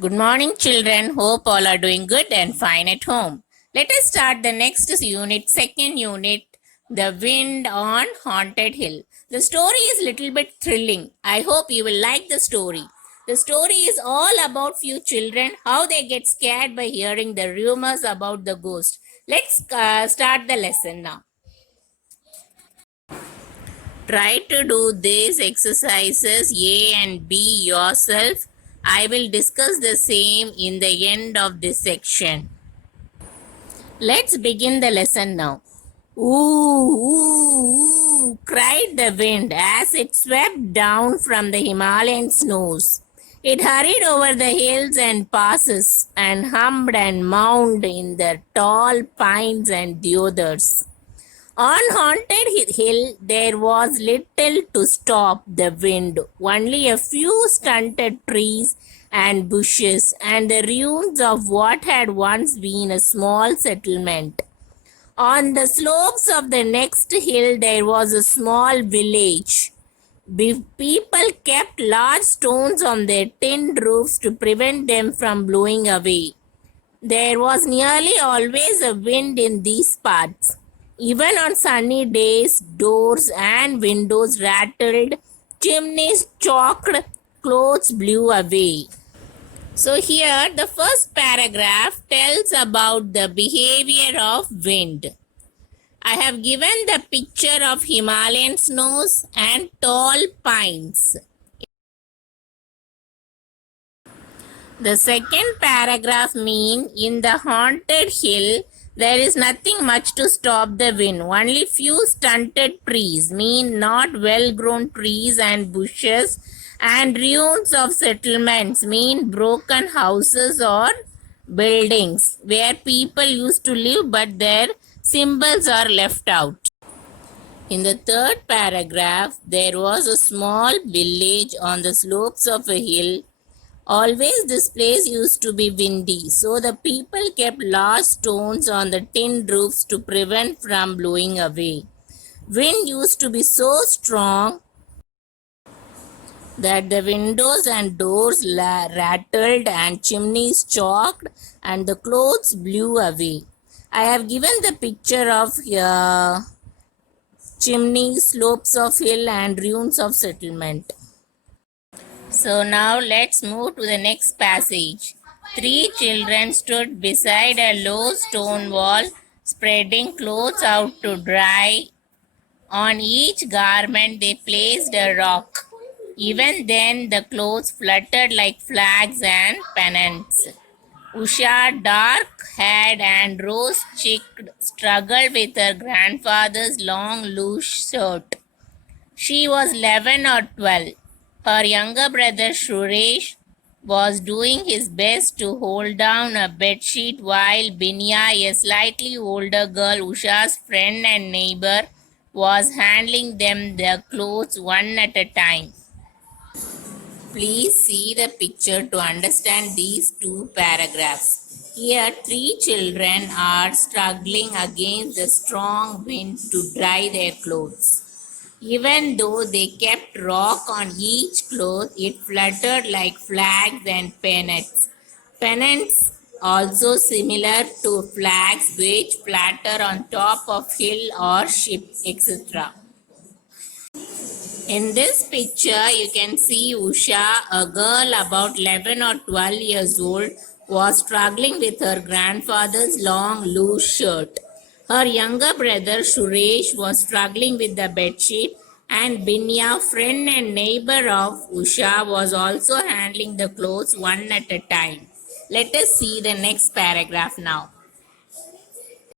Good morning, children. Hope all are doing good and fine at home. Let us start the next unit, second unit, The Wind on Haunted Hill. The story is a little bit thrilling. I hope you will like the story. The story is all about few children, how they get scared by hearing the rumors about the ghost. Let's start the lesson now. Try to do these exercises A and B yourself. I will discuss the same in the end of this section. Let's begin the lesson now. Ooh, ooh, ooh, cried the wind as it swept down from the Himalayan snows. It hurried over the hills and passes and hummed and moaned in the tall pines and deodars. On Haunted Hill, there was little to stop the wind, only a few stunted trees and bushes, and the ruins of what had once been a small settlement. On the slopes of the next hill, there was a small village. People kept large stones on their tin roofs to prevent them from blowing away. There was nearly always a wind in these parts. Even on sunny days, doors and windows rattled, chimneys chalked, clothes blew away. So, here the first paragraph tells about the behavior of wind. I have given the picture of Himalayan snows and tall pines. The second paragraph means in the haunted hill, there is nothing much to stop the wind. Only few stunted trees, mean not well-grown trees and bushes, and ruins of settlements, mean broken houses or buildings where people used to live but their symbols are left out. In the third paragraph, there was a small village on the slopes of a hill. Always this place used to be windy, so the people kept large stones on the tin roofs to prevent from blowing away. Wind used to be so strong that the windows and doors rattled and chimneys chalked and the clothes blew away. I have given the picture of chimneys, slopes of hill and ruins of settlement. So now let's move to the next passage. 3 children stood beside a low stone wall, spreading clothes out to dry. On each garment they placed a rock. Even then the clothes fluttered like flags and pennants. Usha, dark-haired and rose-cheeked, struggled with her grandfather's long loose shirt. She was 11 or 12. Her younger brother Suresh was doing his best to hold down a bedsheet while Binya, a slightly older girl, Usha's friend and neighbor, was handling them their clothes one at a time. Please see the picture to understand these 2 paragraphs. Here, 3 children are struggling against the strong wind to dry their clothes. Even though they kept rock on each cloth, it fluttered like flags and pennants. Pennants also similar to flags which flutter on top of hill or ship, etc. In this picture, you can see Usha, a girl about 11 or 12 years old, was struggling with her grandfather's long loose shirt. Her younger brother Suresh was struggling with the bedsheet, And Binya, friend and neighbor of Usha, was also handling the clothes one at a time. Let us see the next paragraph now.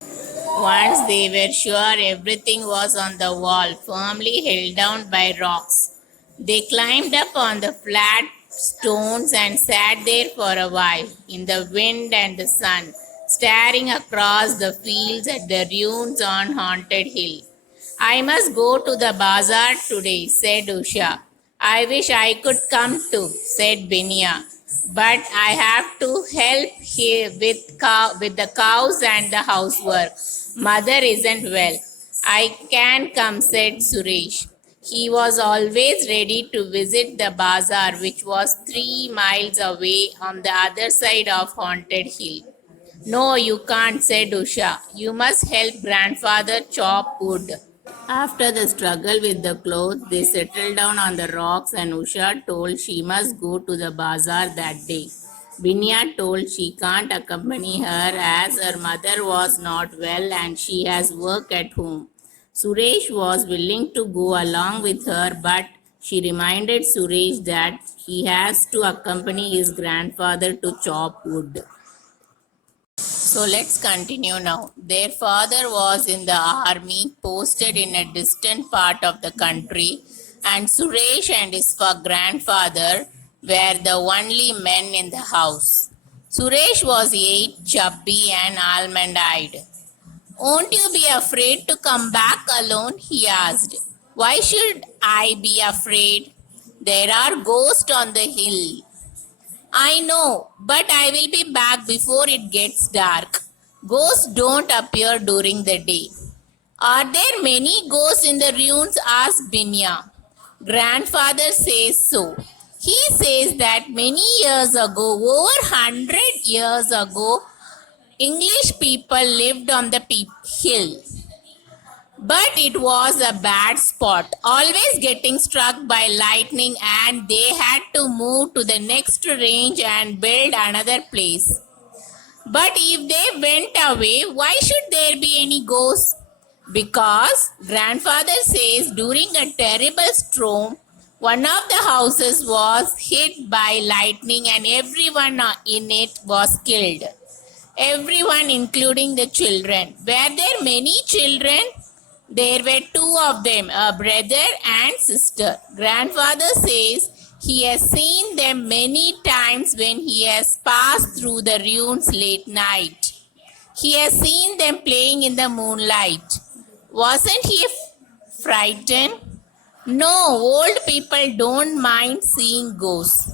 Once they were sure everything was on the wall, firmly held down by rocks, they climbed up on the flat stones and sat there for a while, in the wind and the sun, staring across the fields at the ruins on Haunted Hill. I must go to the bazaar today, said Usha. I wish I could come too, said Binya. But I have to help here with the cows and the housework. Mother isn't well. I can come, said Suresh. He was always ready to visit the bazaar, which was 3 miles away on the other side of Haunted Hill. No, you can't, said Usha. You must help grandfather chop wood. After the struggle with the clothes, they settled down on the rocks, and Usha told she must go to the bazaar that day. Binya told she can't accompany her as her mother was not well and she has work at home. Suresh was willing to go along with her, but she reminded Suresh that he has to accompany his grandfather to chop wood. So let's continue now. Their father was in the army, posted in a distant part of the country, and Suresh and his grandfather were the only men in the house. Suresh was 8, chubby, and almond eyed. Won't you be afraid to come back alone? He asked. Why should I be afraid? There are ghosts on the hill. I know, but I will be back before it gets dark. Ghosts don't appear during the day. Are there many ghosts in the ruins? Asked Binya. Grandfather says so. He says that many years ago, over 100 years ago, English people lived on the hill. But it was a bad spot, always getting struck by lightning, and they had to move to the next range and build another place. But if they went away, why should there be any ghosts? Because grandfather says during a terrible storm, one of the houses was hit by lightning and everyone in it was killed. Everyone, including the children. Were there many children? There were 2 of them, a brother and sister. Grandfather says he has seen them many times when he has passed through the ruins late night. He has seen them playing in the moonlight. Wasn't he frightened? No, old people don't mind seeing ghosts.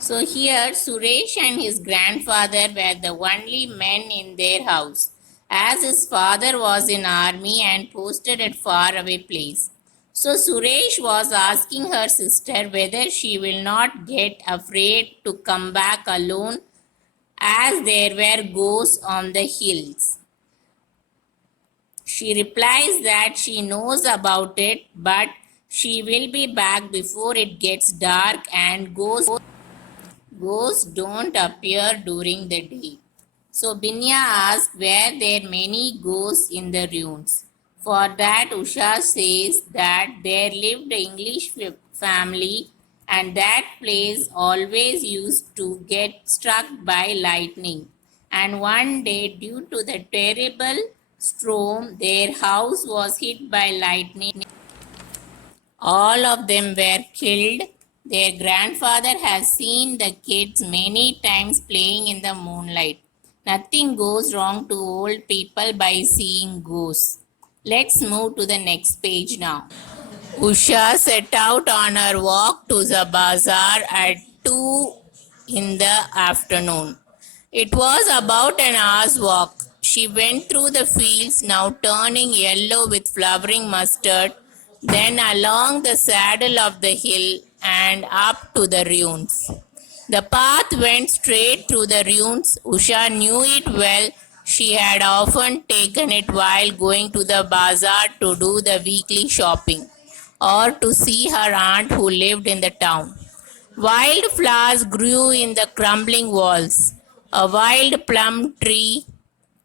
So here Suresh and his grandfather were the only men in their house, as his father was in army and posted at far away place. So Suresh was asking her sister whether she will not get afraid to come back alone as there were ghosts on the hills. She replies that she knows about it, but she will be back before it gets dark and ghosts don't appear during the day. So Binya asked were there many ghosts in the ruins. For that Usha says that there lived an English family and that place always used to get struck by lightning. And one day, due to the terrible storm, their house was hit by lightning. All of them were killed. Their grandfather has seen the kids many times playing in the moonlight. Nothing goes wrong to old people by seeing ghosts. Let's move to the next page now. Usha set out on her walk to the bazaar at 2 in the afternoon. It was about an hour's walk. She went through the fields, now turning yellow with flowering mustard, then along the saddle of the hill and up to the ruins. The path went straight through the ruins. Usha knew it well. She had often taken it while going to the bazaar to do the weekly shopping or to see her aunt who lived in the town. Wild flowers grew in the crumbling walls. A wild plum tree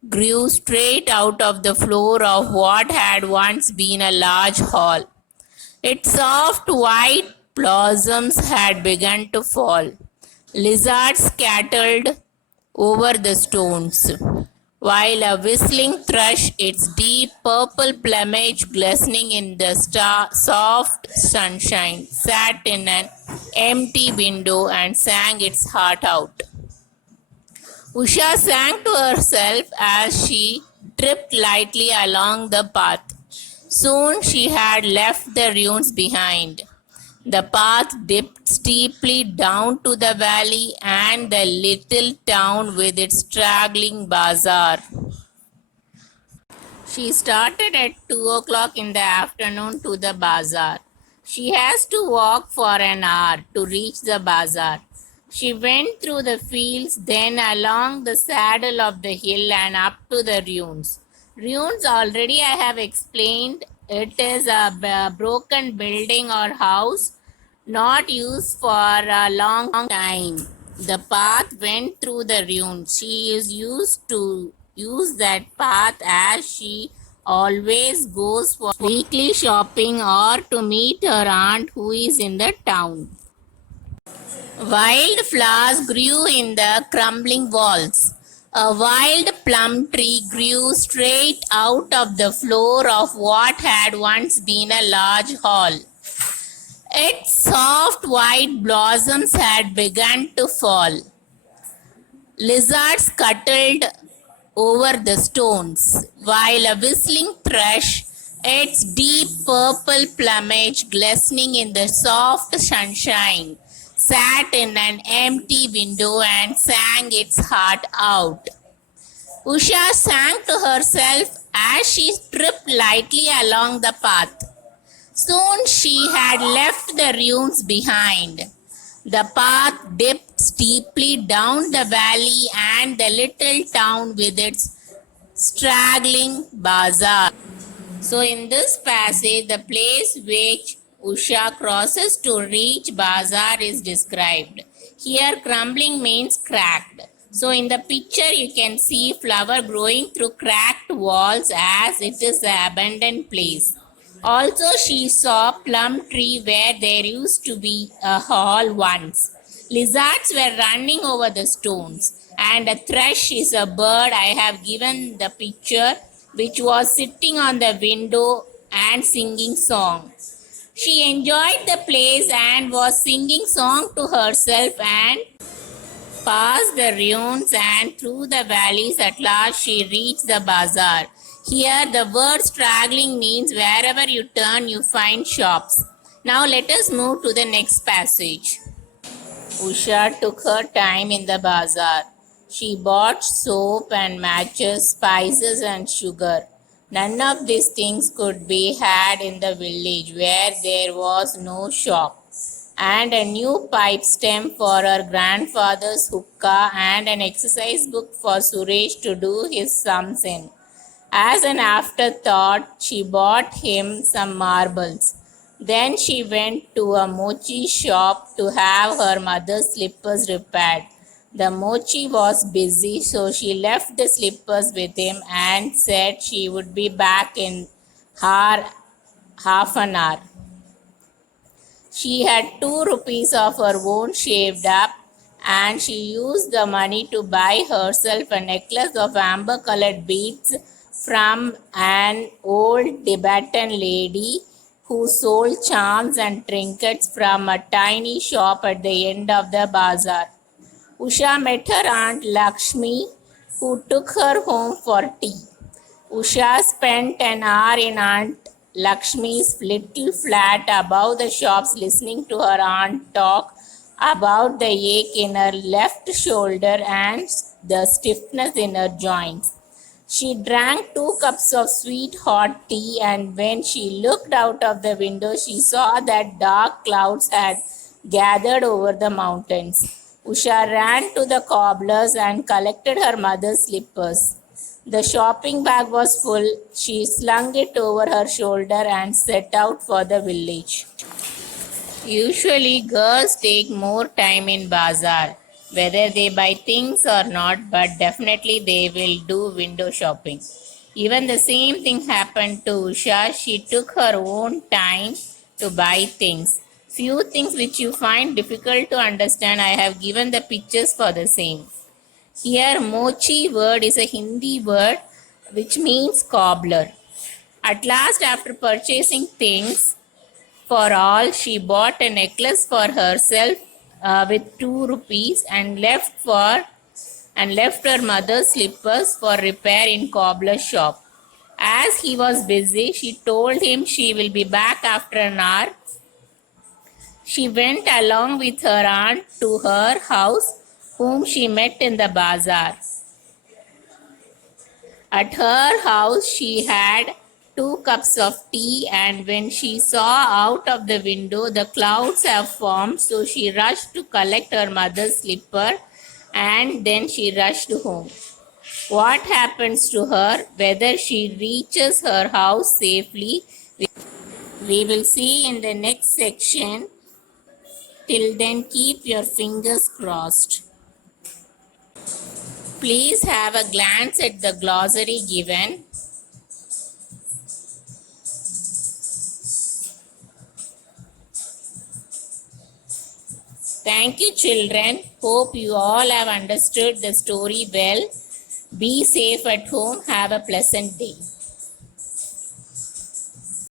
grew straight out of the floor of what had once been a large hall. Its soft white blossoms had begun to fall. Lizards scattered over the stones, while a whistling thrush, its deep purple plumage glistening in the soft sunshine, sat in an empty window and sang its heart out. Usha sang to herself as she tripped lightly along the path. Soon she had left the ruins behind. The path dipped steeply down to the valley and the little town with its straggling bazaar. She started at 2 o'clock in the afternoon to the bazaar. She has to walk for an hour to reach the bazaar. She went through the fields, then along the saddle of the hill and up to the ruins. Ruins already I have explained. It is a broken building or house not used for a long time. The path went through the ruins. She is used to use that path as she always goes for weekly shopping or to meet her aunt who is in the town. Wild flowers grew in the crumbling walls. A wild plum tree grew straight out of the floor of what had once been a large hall. Its soft white blossoms had begun to fall. Lizards scuttled over the stones, while a whistling thrush, its deep purple plumage glistening in the soft sunshine, sat in an empty window and sang its heart out. Usha sang to herself as she tripped lightly along the path. Soon she had left the ruins behind. The path dipped steeply down the valley and the little town with its straggling bazaar. So, in this passage, the place which Usha crosses to reach bazaar is described. Here, crumbling means cracked. So, in the picture, you can see flower growing through cracked walls as it is an abandoned place. Also, she saw plum tree where there used to be a hall once. Lizards were running over the stones, and a thrush is a bird. I have given the picture which was sitting on the window and singing song. She enjoyed the place and was singing song to herself and past the ruins and through the valleys. At last she reached the bazaar. Here the word straggling means wherever you turn you find shops. Now let us move to the next passage. Usha took her time in the bazaar. She bought soap and matches, spices and sugar. None of these things could be had in the village where there was no shop. And a new pipe stem for her grandfather's hookah and an exercise book for Suresh to do his sums in. As an afterthought, she bought him some marbles. Then she went to a mochi shop to have her mother's slippers repaired. The mochi was busy, so she left the slippers with him and said she would be back in half an hour. She had 2 rupees of her own shaved up, and she used the money to buy herself a necklace of amber colored beads from an old Tibetan lady who sold charms and trinkets from a tiny shop at the end of the bazaar. Usha met her aunt Lakshmi, who took her home for tea. Usha spent an hour in Aunt Lakshmi's little flat above the shops listening to her aunt talk about the ache in her left shoulder and the stiffness in her joints. She drank 2 cups of sweet hot tea, and when she looked out of the window, she saw that dark clouds had gathered over the mountains. Usha ran to the cobbler's and collected her mother's slippers. The shopping bag was full. She slung it over her shoulder and set out for the village. Usually, girls take more time in bazaar. whether they buy things or not, but definitely they will do window shopping. Even the same thing happened to Usha. She took her own time to buy things. Few things which you find difficult to understand, I have given the pictures for the same. Here, mochi word is a Hindi word which means cobbler. At last, after purchasing things for all, she bought a necklace for herself with 2 rupees and left her mother's slippers for repair in cobbler's shop. As he was busy, she told him she will be back after an hour. She went along with her aunt to her house, whom she met in the bazaar. At her house, she had 2 cups of tea, and when she saw out of the window the clouds have formed, so she rushed to collect her mother's slipper and then she rushed home. What happens to her, whether she reaches her house safely, we will see in the next section. Till then, keep your fingers crossed. Please have a glance at the glossary given. Thank you, children. Hope you all have understood the story well. Be safe at home. Have a pleasant day.